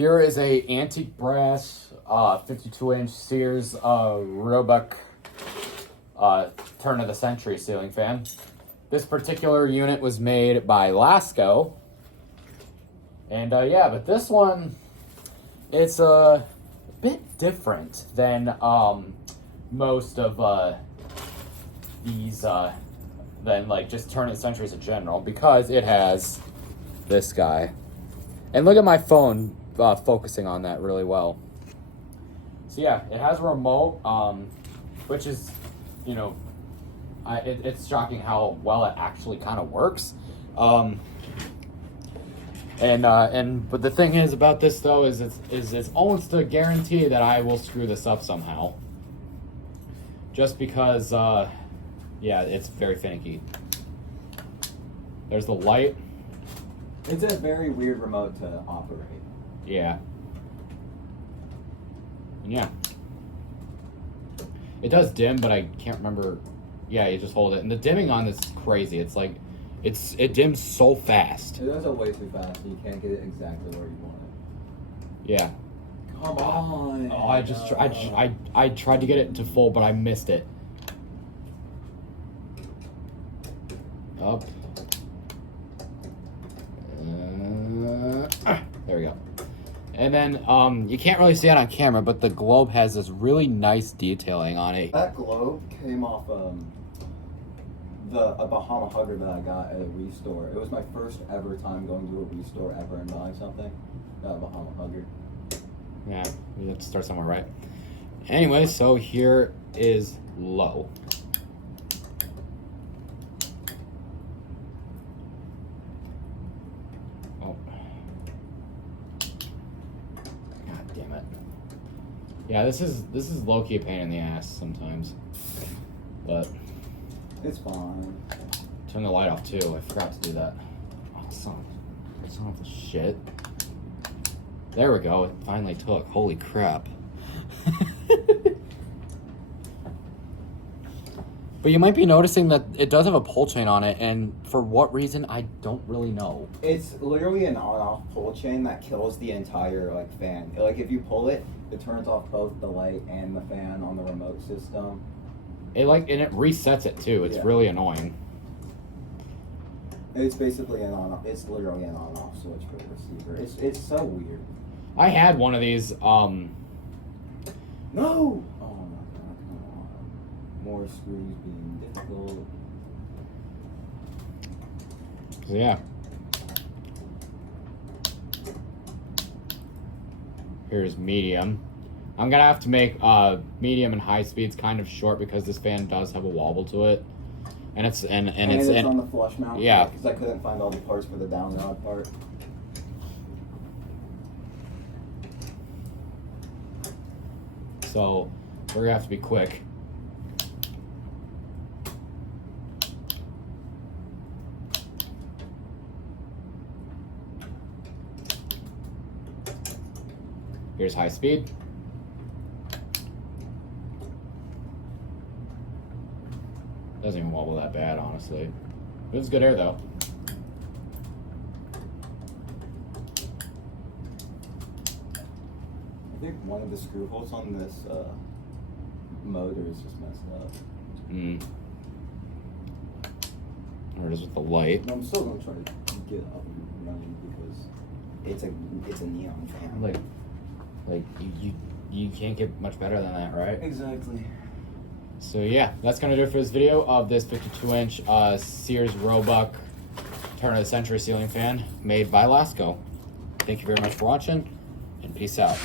Here is a antique brass 52-inch Sears Roebuck turn of the century ceiling fan. This particular unit was made by Lasko. And yeah, but this one, it's a bit different than most of these, than like just turn of the centuries in general, because it has this guy. And look at my phone focusing on that really well. So yeah, it has a remote, which is, you know, it's shocking how well it actually kind of works. But the thing is about this though is it's almost a guarantee that I will screw this up somehow. Just because, yeah, it's very finicky. There's the light. It's a very weird remote to operate. Yeah. And yeah. It does dim, but I can't remember. Yeah, you just hold it. And the dimming on this is crazy. It's like, it dims so fast. It does it way too fast, so you can't get it exactly where you want it. Yeah. Come on. Oh, I tried to get it to full, but I missed it. Up. There we go. And then you can't really see it on camera, but the globe has this really nice detailing on it. That globe came off a Bahama Hugger that I got at a restore. It was my first ever time going to a restore ever and buying something. Got a Bahama Hugger. Yeah, we have to start somewhere, right? Anyway, so here is low. Oh. God damn it. Yeah, this is low-key a pain in the ass sometimes. But it's fine. Turn the light off too. I forgot to do that. Oh, son of a shit. There we go. It finally took. Holy crap. But you might be noticing that it does have a pull chain on it, and for what reason, I don't really know. It's literally an on-off pull chain that kills the entire like fan. Like if you pull it, it turns off both the light and the fan on the remote system. And it resets it too. It's really annoying. It's basically an on-off. It's literally an on-off switch for the receiver. It's so weird. I had one of these. No. Oh my god! Come on. More screws being difficult. So yeah. Here's medium. I'm gonna have to make medium and high speeds kind of short because this fan does have a wobble to it, and it's on the flush mount. Yeah, because I couldn't find all the parts for the down rod part. So we're gonna have to be quick. Here's high speed. Doesn't even wobble that bad, honestly. It was good air, though. I think one of the screw holes on this motor is just messed up. Or it is with the light. No, I'm still gonna try to get up and running because it's a neon fan. Like you can't get much better than that, right? Exactly. So yeah, that's gonna do it for this video of this 52-inch Sears Roebuck turn of the century ceiling fan made by Lasko. Thank you very much for watching, and peace out.